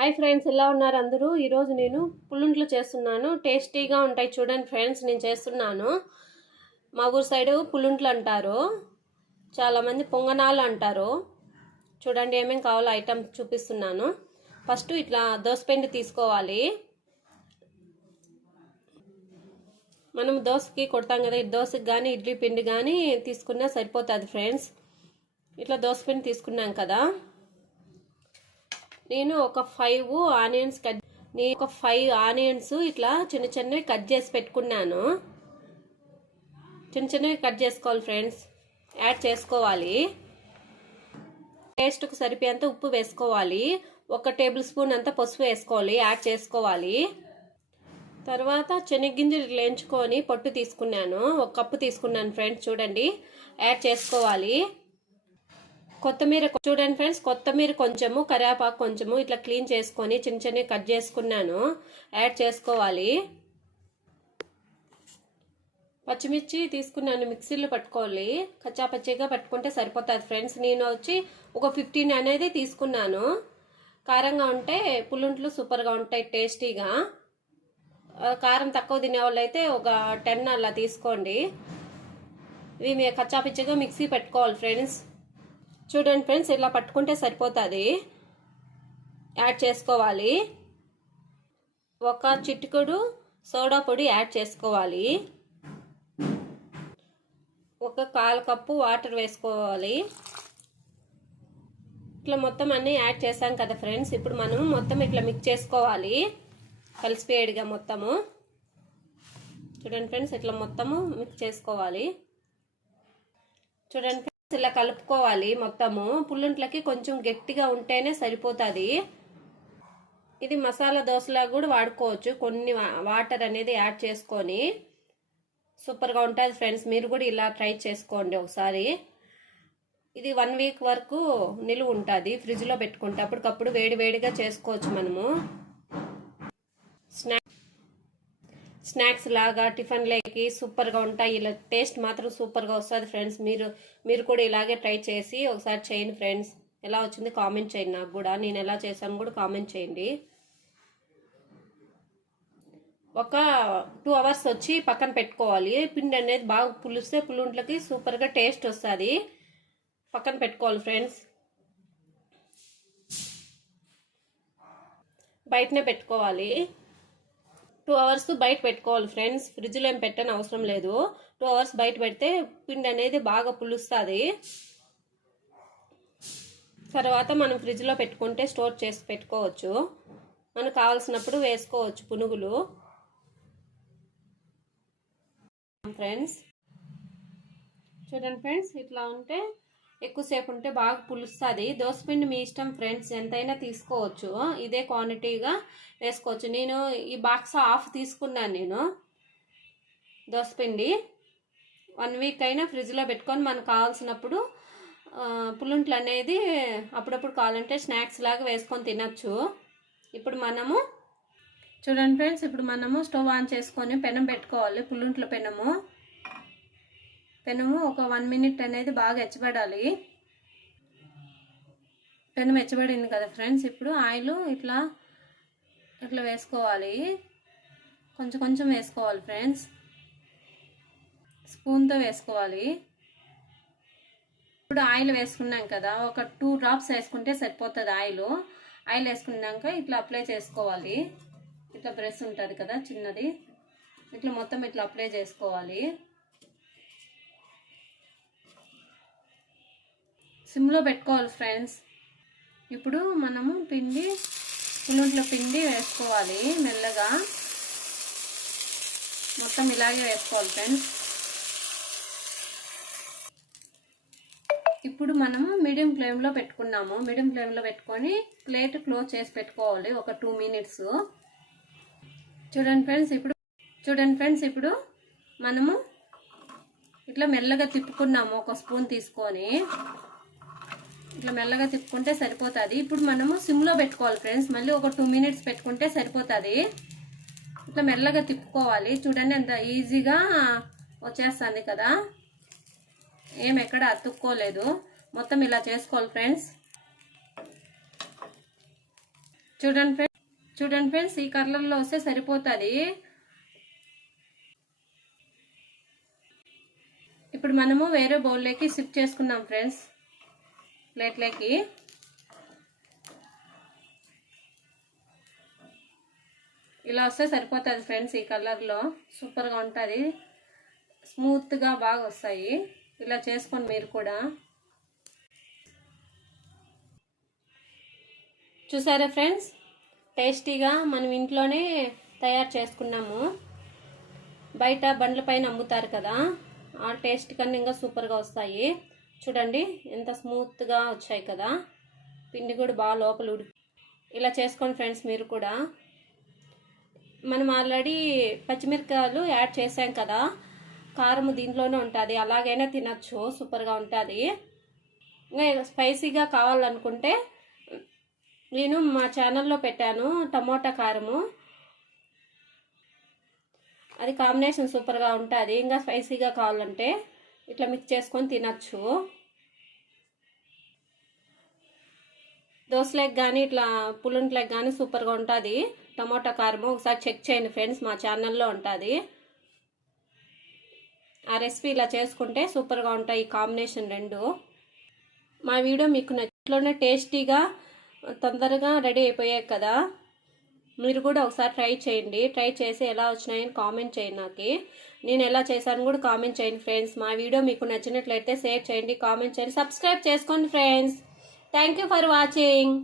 Hi friends ఎలా ఉన్నారు అందరూ? ఈరోజు నేను పుల్లుంట్లు చేస్తున్నాను. టేస్టీగా ఉంటాయి చూడండి ఫ్రెండ్స్ నేను చేస్తున్నాను. మా ఊరు సైడు పుల్లుంట్లు అంటారు. చాలామంది పొంగనాలు అంటారు. చూడండి ఏమేమి కావాలో ఐటమ్ చూపిస్తున్నాను. ఫస్ట్ ఇట్లా దోసపిండి తీసుకోవాలి. మనం దోశకి కొడతాం కదా దోశకి కానీ ఇడ్లీ పిండి కానీ తీసుకున్నా సరిపోతుంది ఫ్రెండ్స్. ఇట్లా దోసపిండి తీసుకున్నాం కదా. నేను ఒక ఫైవ్ ఆనియన్స్ కట్ నేను ఒక ఫైవ్ ఆనియన్స్ ఇట్లా చిన్న చిన్నవి కట్ చేసి పెట్టుకున్నాను. చిన్న చిన్నవి కట్ చేసుకోవాలి ఫ్రెండ్స్ యాడ్ చేసుకోవాలి. టేస్ట్కు సరిపోయేంత ఉప్పు వేసుకోవాలి. ఒక టేబుల్ స్పూన్ అంత పసుపు వేసుకోవాలి. యాడ్ చేసుకోవాలి. తర్వాత శనగ్గింజలు లేంచుకొని పొట్టు తీసుకున్నాను. ఒక కప్పు తీసుకున్నాను ఫ్రెండ్స్ చూడండి. యాడ్ చేసుకోవాలి. కొత్తిమీర చూడండి ఫ్రెండ్స్ కొత్తిమీర కొంచెము కరివేపాకు కొంచెము ఇట్లా క్లీన్ చేసుకొని చిన్న చిన్నవి కట్ చేసుకున్నాను. యాడ్ చేసుకోవాలి. పచ్చిమిర్చి తీసుకున్నాను మిక్సీలో పట్టుకోవాలి. కచ్చా పచ్చిగా పట్టుకుంటే సరిపోతుంది ఫ్రెండ్స్ నేను వచ్చి ఒక ఫిఫ్టీన్ అనేది తీసుకున్నాను. కారంగా ఉంటే పుల్లుంట్లు సూపర్గా ఉంటాయి టేస్టీగా. కారం తక్కువ తినేవాళ్ళు అయితే ఒక టెన్ అలా తీసుకోండి. ఇవి కచ్చా పిచ్చిగా మిక్సీ పెట్టుకోవాలి ఫ్రెండ్స్ చూడండి ఫ్రెండ్స్ ఇలా పట్టుకుంటే సరిపోతుంది. యాడ్ చేసుకోవాలి. ఒక చిటికుడు సోడా పొడి యాడ్ చేసుకోవాలి. ఒక కాలు కప్పు వాటర్ వేసుకోవాలి. ఇట్లా మొత్తం అన్నీ యాడ్ చేసాం కదా ఫ్రెండ్స్ ఇప్పుడు మనం మొత్తం ఇట్లా మిక్స్ చేసుకోవాలి. కలిసిపోయేడుగా మొత్తము. చూడండి ఫ్రెండ్స్ ఇట్లా మొత్తము మిక్స్ చేసుకోవాలి. చూడండి ఇలా కలుపుకోవాలి మొత్తము. పుల్లుంట్లకి కొంచెం గట్టిగా ఉంటేనే సరిపోతుంది. ఇది మసాలా దోశలా కూడా వాడుకోవచ్చు. కొన్ని వాటర్ అనేది యాడ్ చేసుకొని సూపర్గా ఉంటుంది ఫ్రెండ్స్. మీరు కూడా ఇలా ట్రై చేసుకోండి ఒకసారి. ఇది వన్ వీక్ వరకు నిలువ ఉంటుంది. ఫ్రిడ్జ్లో పెట్టుకుంటే అప్పటికప్పుడు వేడి వేడిగా చేసుకోవచ్చు మనము. స్నాక్ స్నాక్స్ లాగా టిఫిన్ లేకి సూపర్గా ఉంటాయి. ఇలా టేస్ట్ మాత్రం సూపర్గా వస్తుంది ఫ్రెండ్స్. మీరు మీరు కూడా ఇలాగే ట్రై చేసి ఒకసారి చేయండి ఫ్రెండ్స్. ఎలా వచ్చింది కామెంట్ చేయండి నాకు కూడా. నేను ఎలా చేశాను కూడా కామెంట్ చేయండి. ఒక టూ అవర్స్ వచ్చి పక్కన పెట్టుకోవాలి. పిండి అనేది బాగా పులిస్తే పుల్లుంట్లకి సూపర్గా టేస్ట్ వస్తుంది. పక్కన పెట్టుకోవాలి ఫ్రెండ్స్. బయటనే పెట్టుకోవాలి. టూ అవర్స్ బయట పెట్టుకోవాలి ఫ్రెండ్స్. ఫ్రిడ్జ్లో ఏం పెట్టని అవసరం లేదు. టూ అవర్స్ బయట పెడితే పిండి అనేది బాగా పులుస్తుంది. తర్వాత మనం ఫ్రిడ్జ్లో పెట్టుకుంటే స్టోర్ చేసి పెట్టుకోవచ్చు. మనకు కావాల్సినప్పుడు వేసుకోవచ్చు పునుగులు. ఫ్రెండ్స్ చూడండి ఫ్రెండ్స్ ఇట్లా ఉంటే ఎక్కువసేపు ఉంటే బాగా పులుస్తుంది. దోసపిండి మీ ఇష్టం ఫ్రెండ్స్ ఎంతైనా తీసుకోవచ్చు. ఇదే క్వాంటిటీగా వేసుకోవచ్చు. నేను ఈ బాక్స్ ఆఫ్ తీసుకున్నాను నేను దోసపిండి వన్ వీక్ అయినా ఫ్రిడ్జ్లో పెట్టుకొని మనకు కావాల్సినప్పుడు పులుంట్లు అనేది అప్పుడప్పుడు కావాలంటే స్నాక్స్ లాగా వేసుకొని తినచ్చు. ఇప్పుడు మనము చూడండి ఫ్రెండ్స్ ఇప్పుడు మనము స్టవ్ ఆన్ చేసుకొని పెనం పెట్టుకోవాలి పుల్లుంట్ల పెనము. పెనము ఒక వన్ మినిట్ అనేది బాగా ఎచ్చబడాలి. పెనం ఎచ్చబడింది కదా ఫ్రెండ్స్ ఇప్పుడు ఆయిల్ ఇట్లా ఇట్లా వేసుకోవాలి. కొంచెం కొంచెం వేసుకోవాలి ఫ్రెండ్స్. స్పూన్తో వేసుకోవాలి. ఇప్పుడు ఆయిల్ వేసుకున్నాం కదా ఒక టూ డ్రాప్స్ వేసుకుంటే సరిపోతుంది ఆయిల్. ఆయిల్ వేసుకున్నాక ఇట్లా అప్లై చేసుకోవాలి. ఇట్లా బ్రష్ ఉంటుంది కదా చిన్నది. ఇట్లా మొత్తం ఇట్లా అప్లై చేసుకోవాలి. సిమ్లో పెట్టుకోవాలి ఫ్రెండ్స్. ఇప్పుడు మనము పిండి పులుంట్లో పిండి వేసుకోవాలి మెల్లగా. మొత్తం ఇలాగే వేసుకోవాలి ఫ్రెండ్స్. ఇప్పుడు మనము మీడియం ఫ్లేమ్లో పెట్టుకున్నాము. మీడియం ఫ్లేమ్లో పెట్టుకొని ప్లేట్ క్లోజ్ చేసి పెట్టుకోవాలి ఒక టూ మినిట్స్. చూడండి ఫ్రెండ్స్ ఇప్పుడు చూడండి ఫ్రెండ్స్ ఇప్పుడు మనము ఇట్లా మెల్లగా తిప్పుకున్నాము ఒక స్పూన్ తీసుకొని. ఇట్లా మెల్లగా తిప్పుకుంటే సరిపోతుంది. ఇప్పుడు మనము సిమ్లో పెట్టుకోవాలి ఫ్రెండ్స్ మళ్ళీ ఒక టూ మినిట్స్ పెట్టుకుంటే సరిపోతుంది. ఇట్లా మెల్లగా తిప్పుకోవాలి. చూడండి ఎంత ఈజీగా వచ్చేస్తుంది కదా. ఏం ఎక్కడ అతుక్కోలేదు. మొత్తం ఇలా చేసుకోవాలి ఫ్రెండ్స్ చూడండి ఫ్రెండ్స్ చూడండి ఫ్రెండ్స్ ఈ కలర్లో వస్తే సరిపోతుంది. ఇప్పుడు మనము వేరే బౌల్లోకి షిఫ్ట్ చేసుకున్నాం ఫ్రెండ్స్ ప్లేట్లోకి. ఇలా వస్తే సరిపోతుంది ఫ్రెండ్స్ ఈ కలర్లో. సూపర్గా ఉంటుంది. స్మూత్గా బాగా వస్తాయి. ఇలా చేసుకోండి మీరు కూడా. చూసారా ఫ్రెండ్స్? టేస్టీగా మనం ఇంట్లోనే తయారు చేసుకున్నాము. బయట బండ్ల పైన అమ్ముతారు కదా. ఆ టేస్ట్ కన్నా ఇంకా సూపర్గా వస్తాయి. చూడండి ఎంత స్మూత్గా వచ్చాయి కదా. పిండి కూడా బాగా లోపల ఉడి ఇలా చేసుకోండి ఫ్రెండ్స్ మీరు కూడా. మనం ఆల్రెడీ పచ్చిమిరపకాయలు యాడ్ చేసాం కదా. కారం దీంట్లోనే ఉంటుంది. అలాగైనా తినచ్చు. సూపర్గా ఉంటుంది. ఇంకా స్పైసీగా కావాలనుకుంటే నేను మా ఛానల్లో పెట్టాను టమోటా కారము. అది కాంబినేషన్ సూపర్గా ఉంటుంది. ఇంకా స్పైసీగా కావాలంటే ఇట్లా మిక్స్ చేసుకొని తినచ్చు. దోశలకు కానీ ఇట్లా పులుంట్లకు కానీ సూపర్గా ఉంటుంది. టమోటా కారము ఒకసారి చెక్ చేయండి ఫ్రెండ్స్ మా ఛానల్లో ఉంటుంది. ఆ రెసిపీ ఇలా చేసుకుంటే సూపర్గా ఉంటాయి ఈ కాంబినేషన్ రెండు. మా వీడియో మీకు నచ్చిలోనే టేస్టీగా తొందరగా రెడీ అయిపోయాయి కదా. మీరు కూడా ఒకసారి ట్రై చేయండి. ట్రై చేసి ఎలా వచ్చినాయని కామెంట్ చేయండి నాకు. నేను ఎలా చేశాను కూడా కామెంట్ చేయండి ఫ్రెండ్స్. మా వీడియో మీకు నచ్చినట్లయితే షేర్ చేయండి కామెంట్ చేయండి సబ్స్క్రైబ్ చేసుకోండి friends. Thank you for watching.